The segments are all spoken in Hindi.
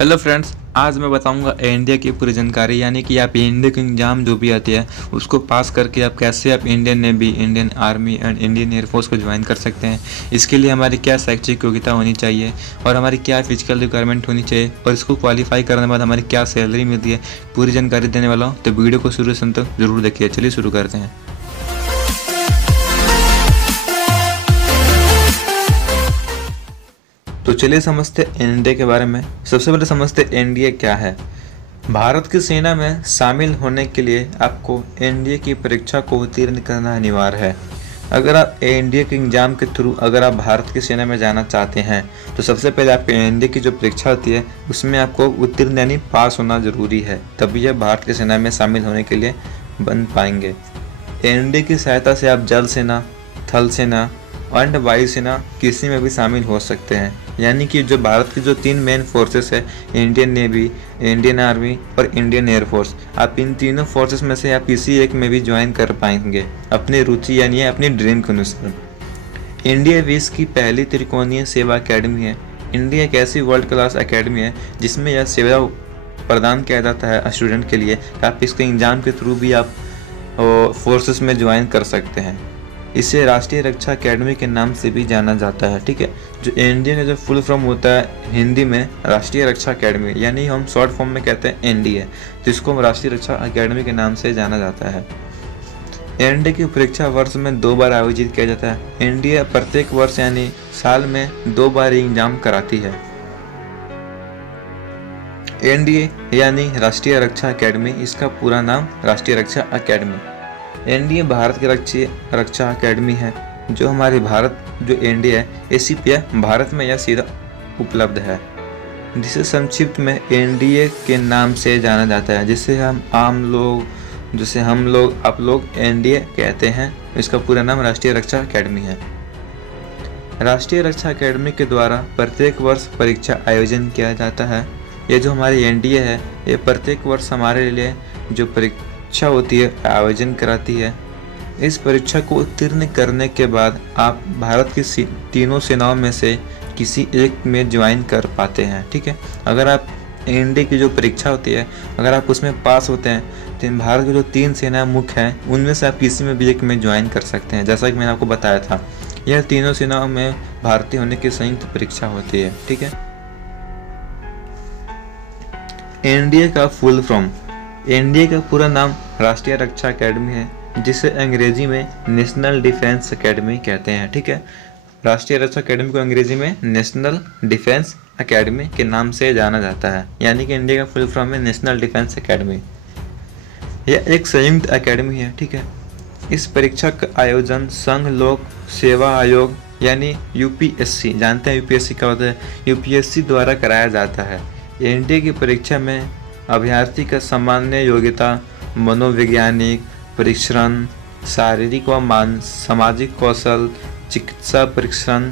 हेलो फ्रेंड्स, आज मैं बताऊंगा एनडीए की पूरी जानकारी, यानी कि आप एनडीए की एग्ज़ाम जो भी आती है उसको पास करके आप कैसे आप Indian navy, Indian army and Indian air force को ज्वाइन कर सकते हैं। इसके लिए हमारी क्या शैक्षिक योग्यता होनी चाहिए और हमारी क्या फिजिकल रिक्वायरमेंट होनी चाहिए और इसको क्वालिफाई करने के बाद हमारी क्या सैलरी मिलती है, पूरी जानकारी देने वाला हूँ। तो वीडियो को शुरू से अंत तक जरूर देखिए। चलिए शुरू करते हैं। तो चलिए समझते एनडीए के बारे में। सबसे पहले समझते एनडीए क्या है। भारत की सेना में शामिल होने के लिए आपको एनडीए की परीक्षा को उत्तीर्ण करना अनिवार्य है। अगर आप एनडीए के एग्जाम के थ्रू अगर आप भारत की सेना में जाना चाहते हैं तो सबसे पहले आपके एनडीए की जो परीक्षा होती है उसमें आपको उत्तीर्ण यानी पास होना जरूरी है, तभी आप भारत की सेना में शामिल होने के लिए बन पाएंगे। एनडीए की सहायता से आप जल सेना, थल सेना और वायुसेना किसी में भी शामिल हो सकते हैं। यानी कि जो भारत की जो 3 मेन फोर्सेस है, इंडियन नेवी, इंडियन आर्मी और इंडियन एयरफोर्स, आप इन तीनों फोर्सेस में से आप किसी एक में भी ज्वाइन कर पाएंगे अपनी रुचि यानी अपनी ड्रीम के अनुसार। इंडिया विश्व की पहली त्रिकोणीय सेवा अकेडमी है। इंडिया एक ऐसी वर्ल्ड क्लास अकेडमी है जिसमें यह सेवा प्रदान किया जाता है स्टूडेंट के लिए। आप इसके एग्जाम के थ्रू भी आप फोर्सेस में ज्वाइन कर सकते हैं। इसे राष्ट्रीय रक्षा अकेडमी के नाम से भी जाना जाता है। ठीक है, जो एनडीए का जो फुल फॉर्म होता है हिंदी में राष्ट्रीय रक्षा अकेडमी, यानी हम शॉर्ट फॉर्म में कहते हैं एनडीए, तो इसको हम राष्ट्रीय रक्षा अकेडमी के नाम से जाना जाता है। एनडीए की परीक्षा वर्ष में 2 बार आयोजित किया जाता है। एनडीए प्रत्येक वर्ष यानी साल में 2 बार एग्जाम कराती है। एनडीए यानी राष्ट्रीय रक्षा अकेडमी, इसका पूरा नाम राष्ट्रीय रक्षा अकेडमी। एनडीए भारत की रक्षा अकेडमी है। जो हमारे भारत जो एनडीए है एसीपी भारत में यह सीधा उपलब्ध है, जिसे संक्षिप्त में एनडीए के नाम से जाना जाता है, जिसे हम लोग आप लोग एनडीए कहते हैं। इसका पूरा नाम राष्ट्रीय रक्षा अकेडमी है। राष्ट्रीय रक्षा अकेडमी के द्वारा प्रत्येक वर्ष परीक्षा आयोजन किया जाता है। ये जो हमारी एनडीए है ये प्रत्येक वर्ष हमारे लिए जो परीक्षा होती है आयोजन कराती है। इस परीक्षा को उत्तीर्ण करने के बाद आप भारत की तीनों सेनाओं में से किसी एक में ज्वाइन कर पाते हैं। ठीक है, अगर आप एनडीए की जो परीक्षा होती है अगर आप उसमें पास होते हैं तो भारत की जो 3 सेना मुख्य हैं उनमें से आप किसी में भी एक में ज्वाइन कर सकते हैं। जैसा कि मैंने आपको बताया था, यह तीनों सेनाओं में भारतीय होने की संयुक्त परीक्षा होती है। ठीक है, एनडीए का फुल फॉर्म। एनडीए का पूरा नाम राष्ट्रीय रक्षा अकेडमी है, जिसे अंग्रेजी में नेशनल डिफेंस अकेडमी कहते हैं। ठीक है, राष्ट्रीय रक्षा अकेडमी को अंग्रेजी में नेशनल डिफेंस अकेडमी के नाम से जाना जाता है, यानी कि इंडिया का फुल फॉर्म है नेशनल डिफेंस अकेडमी। यह एक संयुक्त अकेडमी है। ठीक है, इस परीक्षा का आयोजन संघ लोक सेवा आयोग यानी यूपीएससी, जानते हैं यूपीएससी क्या होता है, यूपीएससी द्वारा कराया जाता है। एनडीए की परीक्षा में अभ्यर्थी का सामान्य योग्यता, मनोवैज्ञानिक परीक्षण, शारीरिक व सामाजिक कौशल, चिकित्सा परीक्षण,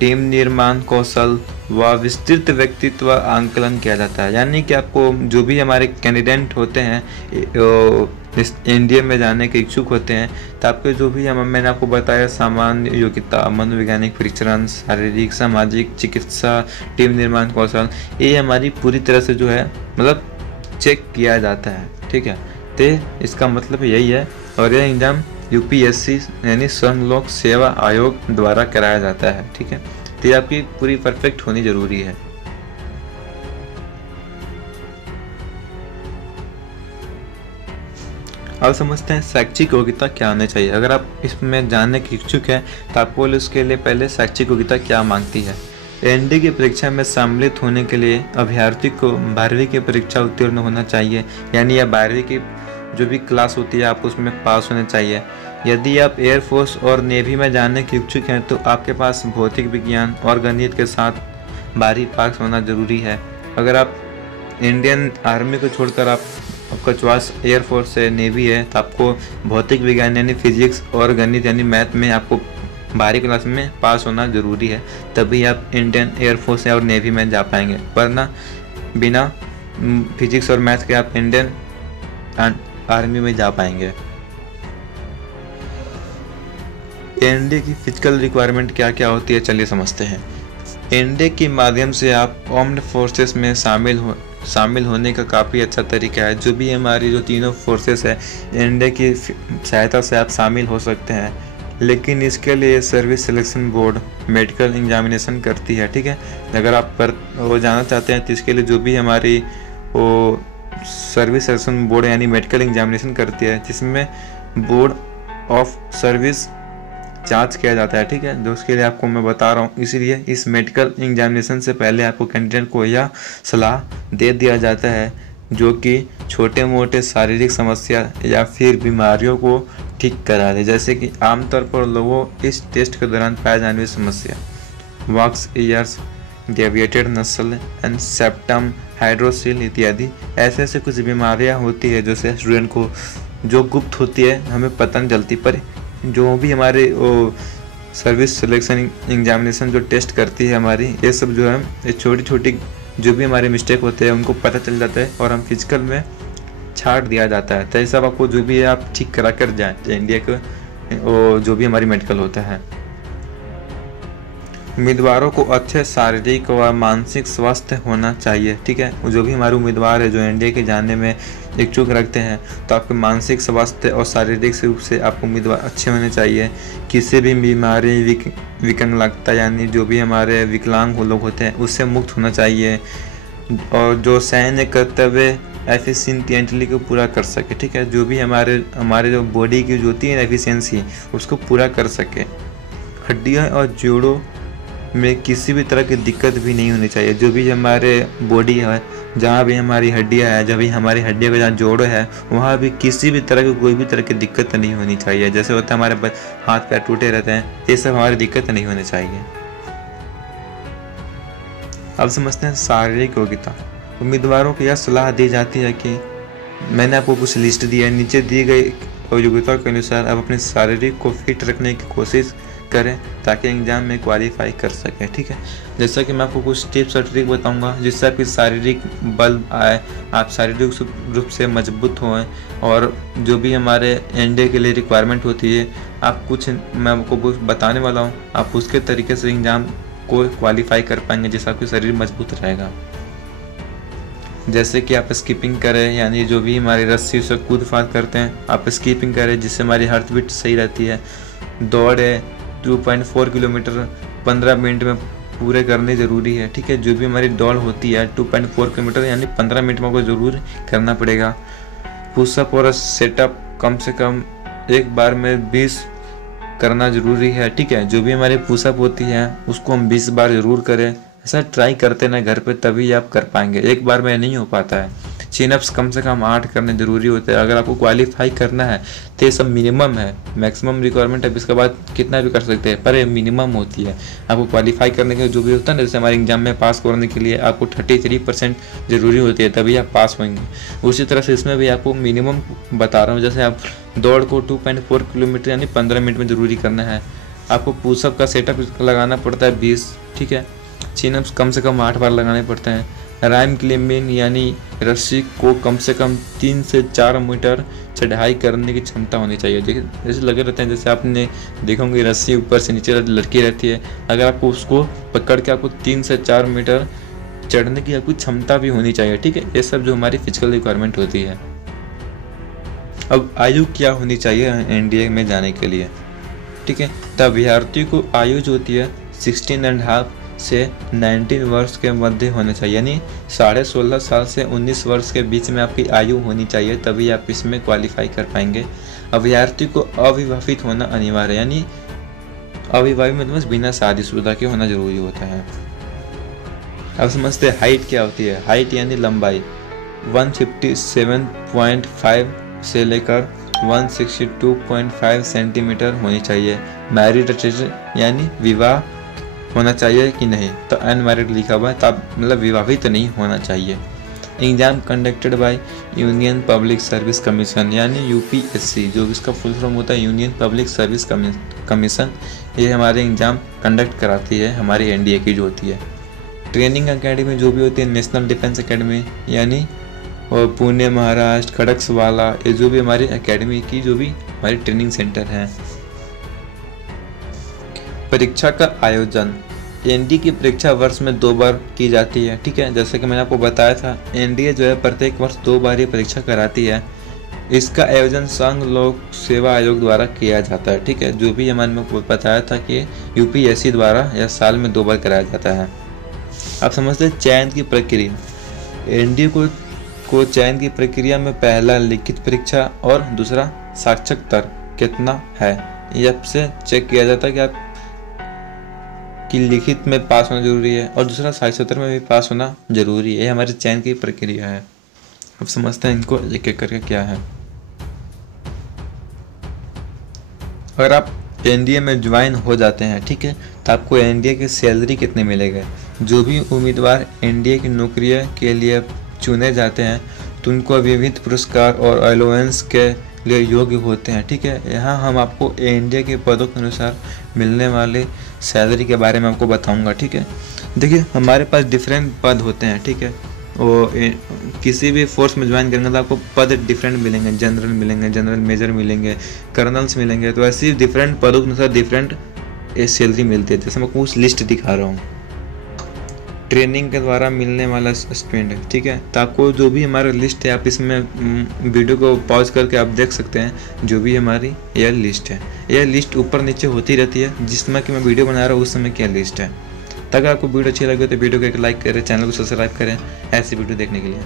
टीम निर्माण कौशल व विस्तृत व्यक्तित्व आंकलन किया जाता है। यानी कि आपको जो भी हमारे कैंडिडेट होते हैं इस एनडीए में जाने के इच्छुक होते हैं तो आपके जो भी मैंने आपको बताया सामान्य योग्यता, मनोवैज्ञानिक परीक्षण, शारीरिक, सामाजिक, चिकित्सा, टीम निर्माण कौशल, ये हमारी पूरी तरह से जो है मतलब चेक किया जाता है। ठीक है, तो इसका मतलब यही है। और यह एग्जाम यूपीएससी यानी संघ लोक सेवा आयोग द्वारा कराया जाता है। ठीक है, तो ये आपकी पूरी परफेक्ट होनी जरूरी है। अब समझते हैं शैक्षिक योग्यता क्या होनी चाहिए। अगर आप इसमें जानने के इच्छुक हैं तो आपको उसके लिए पहले शैक्षिक योग्यता क्या मांगती है। एनडीए की परीक्षा में सम्मिलित होने के लिए अभ्यर्थी को 12वीं की परीक्षा उत्तीर्ण होना चाहिए, यानी यह 12वीं की जो भी क्लास होती है आप उसमें पास होने चाहिए। यदि आप एयरफोर्स और नेवी में जाने के इच्छुक हैं तो आपके पास भौतिक विज्ञान और गणित के साथ 12वीं पास होना जरूरी है। अगर आप इंडियन आर्मी को छोड़कर आपका चॉइस एयरफोर्स से नेवी है तो आपको भौतिक विज्ञान यानी फिजिक्स और गणित यानी मैथ में आपको 12वीं क्लास में पास होना जरूरी है, तभी आप इंडियन एयरफोर्स और नेवी में जा पाएंगे, वरना बिना फिजिक्स और मैथ के आप इंडियन आर्मी में जा पाएंगे। एनडीए की फिजिकल रिक्वायरमेंट क्या क्या होती है, चलिए समझते हैं। एनडीए के माध्यम से आप आर्म्ड फोर्सेस में शामिल होने का काफ़ी अच्छा तरीका है। जो भी हमारी जो तीनों फोर्सेस है, एनडीए की सहायता से आप शामिल हो सकते हैं, लेकिन इसके लिए service selection board medical examination करती है। ठीक है, अगर आप वो जाना चाहते हैं तो इसके लिए जो भी हमारी वो सर्विस सिलेक्शन बोर्ड यानी मेडिकल एग्जामिनेशन करती है, जिसमें बोर्ड ऑफ सर्विस जांच किया जाता है। ठीक है, जो उसके लिए आपको मैं बता रहा हूँ, इसीलिए इस मेडिकल एग्जामिनेशन से पहले आपको कैंडिडेट को यह सलाह दे दिया जाता है जो कि छोटे मोटे शारीरिक समस्या या फिर बीमारियों को ठीक करा दे, जैसे कि आमतौर पर लोगों इस टेस्ट के दौरान पाए जाने वाली समस्या वॉक्स ईयर्स, डेविएटेड नस्ल एंड सेप्टम हाइड्रोसिल इत्यादि ऐसे कुछ बीमारियां होती है जो स्टूडेंट को जो गुप्त होती है, हमें पता नहीं चलती, पर जो भी हमारे वो सर्विस सिलेक्शन एग्जामिनेशन जो टेस्ट करती है हमारी, ये सब जो है ये छोटी छोटी जो भी हमारे मिस्टेक होते हैं उनको पता चल जाता है और हम फिजिकल में छाट दिया जाता है। तो ये सब आपको जो भी है आप ठीक करा कर जाए इंडिया के जो भी हमारी मेडिकल होता है। उम्मीदवारों को अच्छे शारीरिक व मानसिक स्वास्थ्य होना चाहिए। ठीक है, जो भी हमारे उम्मीदवार है जो एनडीए के जाने में इच्छुक रखते हैं, तो आपके मानसिक स्वास्थ्य और शारीरिक रूप से आपको उम्मीदवार अच्छे होने चाहिए। किसी भी बीमारी विकलांगता यानी जो भी हमारे विकलांग लोग होते हैं उससे मुक्त होना चाहिए, और जो सैन्य कर्तव्य एफिशिएंटली को पूरा कर सके। ठीक है, जो भी हमारे जो बॉडी की जो होती है एफिशिएंसी उसको पूरा कर सके। हड्डियाँ और जोड़ों में किसी भी तरह की दिक्कत भी नहीं होनी चाहिए। जो भी हमारे बॉडी है, जहाँ भी हमारी हड्डियाँ है, जब भी हमारी हड्डियों का जहाँ जोड़ है, वहाँ भी किसी भी तरह की कोई भी तरह की दिक्कत नहीं होनी चाहिए। जैसे होता है हमारे हाथ पैर टूटे रहते हैं, ये सब हमारी दिक्कत नहीं होनी चाहिए। अब समझते हैं शारीरिक योग्यता। उम्मीदवारों को यह सलाह दी जाती है कि मैंने आपको कुछ लिस्ट दी है, नीचे दी गई योग्यता के अनुसार आप अपने शारीरिक को फिट रखने की कोशिश करें ताकि एग्जाम में क्वालिफाई कर सकें। ठीक है, जैसा कि मैं आपको कुछ टिप्स और ट्रिक बताऊंगा जिससे आपकी शारीरिक बल आए, आप शारीरिक रूप से मजबूत हों, और जो भी हमारे एनडीए के लिए रिक्वायरमेंट होती है आप कुछ मैं आपको बताने वाला हूं, आप उसके तरीके से एग्जाम को क्वालिफाई कर पाएंगे जिससे आपका शरीर मजबूत रहेगा। जैसे कि आप स्कीपिंग करें, यानी जो भी हमारी रस्सी से कूद फाद करते हैं आप स्कीपिंग करें जिससे हमारी हार्ट बीट सही रहती है। दौड़ है 2.4 किलोमीटर 15 मिनट में पूरे करने ज़रूरी है। ठीक है, जो भी हमारी दौड़ होती है 2.4 किलोमीटर यानी 15 मिनट में को ज़रूर करना पड़ेगा। पुशअप और सेटअप कम से कम एक बार में 20 करना ज़रूरी है। ठीक है, जो भी हमारी पुशअप होती है उसको हम 20 बार ज़रूर करें। ऐसा ट्राई करते ना घर पे, तभी आप कर पाएंगे, एक बार में नहीं हो पाता है। चिनअप्स कम से कम 8 करने ज़रूरी होते हैं। अगर आपको क्वालिफाई करना है तो ये सब मिनिमम है, मैक्सिमम रिक्वायरमेंट है, इसके बाद कितना भी कर सकते हैं, पर ये मिनिमम होती है। आपको क्वालिफाई करने के जो भी होता है ना, जैसे हमारे एग्जाम में पास करने के लिए आपको 33% ज़रूरी होती है, तभी आप पास होंगे। उसी तरह से इसमें भी आपको मिनिमम बता रहा हूँ। जैसे आप दौड़ को 2.4 किलोमीटर यानी 15 मिनट में ज़रूरी करना है। आपको पुशअप का सेटअप लगाना पड़ता है 20। ठीक है, चिनअप्स कम से कम 8 बार लगाने पड़ते हैं। राइम क्लाइंबिंग यानी रस्सी को कम से कम 3 से 4 मीटर चढ़ाई करने की क्षमता होनी चाहिए। देखिए जैसे लगे रहते हैं, जैसे आपने देखा होंगे रस्सी ऊपर से नीचे लटकी रहती है, अगर आपको उसको पकड़ के आपको 3 से 4 मीटर चढ़ने की आपको क्षमता भी होनी चाहिए। ठीक है, ये सब जो हमारी फिजिकल रिक्वायरमेंट होती है। अब आयु क्या होनी चाहिए एनडीए में जाने के लिए? ठीक है, तो अभ्यर्थी को आयु जो होती है 16.5 से 19 वर्ष के मध्य होने चाहिए, यानी 16.5 साल से 19 वर्ष के बीच में आपकी आयु होनी चाहिए, तभी आप इसमें क्वालिफाई कर पाएंगे। अभ्यर्थी को अविवाहित होना अनिवार्य है, यानी अविवाहित मतलब बिना शादीशुदा के होना जरूरी होता है। अब समझते हैं हाइट क्या होती है। हाइट यानी लंबाई 157.5 से लेकर 162.5 सेंटीमीटर होनी चाहिए। मैरिड स्टेटस यानी विवाह होना चाहिए कि नहीं, तो अनमैरिड लिखा हुआ है, तब मतलब विवाहित तो नहीं होना चाहिए। Exam conducted by union public service commission यानी यूपीएससी, जो इसका फुल फॉर्म होता है यूनियन पब्लिक सर्विस कमीशन, ये हमारे एग्जाम कंडक्ट कराती है हमारी एनडीए की जो होती है। ट्रेनिंग अकेडमी जो भी होती है नेशनल डिफेंस अकेडमी यानी और पुणे महाराष्ट्र खड़गवाला, ये जो भी हमारी एकेडमी की जो भी हमारी ट्रेनिंग सेंटर हैं। परीक्षा का आयोजन एनडीए की परीक्षा वर्ष में 2 बार की जाती है, ठीक है। जैसे कि मैंने आपको बताया था, एनडीए जो है प्रत्येक वर्ष 2 बार ये परीक्षा कराती है। इसका आयोजन संघ लोक सेवा आयोग द्वारा किया जाता है, ठीक है। जो भी मैंने आपको बताया था कि यूपीएससी द्वारा यह साल में 2 बार कराया जाता है। आप समझते हैं चयन की प्रक्रिया। एनडीए को चयन की प्रक्रिया में पहला लिखित परीक्षा और दूसरा साक्षात्कार कितना है, ये आपसे चेक किया जाता है कि आप कि लिखित में पास होना जरूरी है और दूसरा साक्षात्कार में भी पास होना जरूरी है। ये हमारे चयन की प्रक्रिया है। अब समझते हैं इनको एक एक करके क्या है। अगर आप एनडीए में ज्वाइन हो जाते हैं, ठीक है, तो आपको एनडीए की सैलरी कितने मिलेगा। जो भी उम्मीदवार एनडीए की नौकरियों के लिए चुने जाते हैं तो उनको विविध पुरस्कार और अलाउंस के लिए योग्य होते हैं, ठीक है। यहाँ हम आपको एनडीए के पदों के अनुसार मिलने वाले सैलरी के बारे में आपको बताऊंगा, ठीक है। देखिए हमारे पास डिफरेंट पद होते हैं, ठीक है। वो किसी भी फोर्स में ज्वाइन करेंगे तो आपको पद डिफरेंट मिलेंगे, जनरल मिलेंगे, जनरल मेजर मिलेंगे, कर्नल्स मिलेंगे। तो ऐसे डिफरेंट पदों के अनुसार डिफरेंट सैलरी मिलती है। जैसे मैं आपको कुछ लिस्ट दिखा रहा हूँ। ट्रेनिंग के द्वारा मिलने वाला स्पेंड है, ठीक है। तो आपको जो भी हमारा लिस्ट है, आप इसमें वीडियो को पॉज करके आप देख सकते हैं। जो भी हमारी यह लिस्ट है, यह लिस्ट ऊपर नीचे होती रहती है। जिस समय कि मैं वीडियो बना रहा हूँ उस समय क्या लिस्ट है। तो अगर आपको वीडियो अच्छी लगे तो वीडियो को एक लाइक करें, चैनल को सब्सक्राइब करें ऐसी वीडियो देखने के लिए।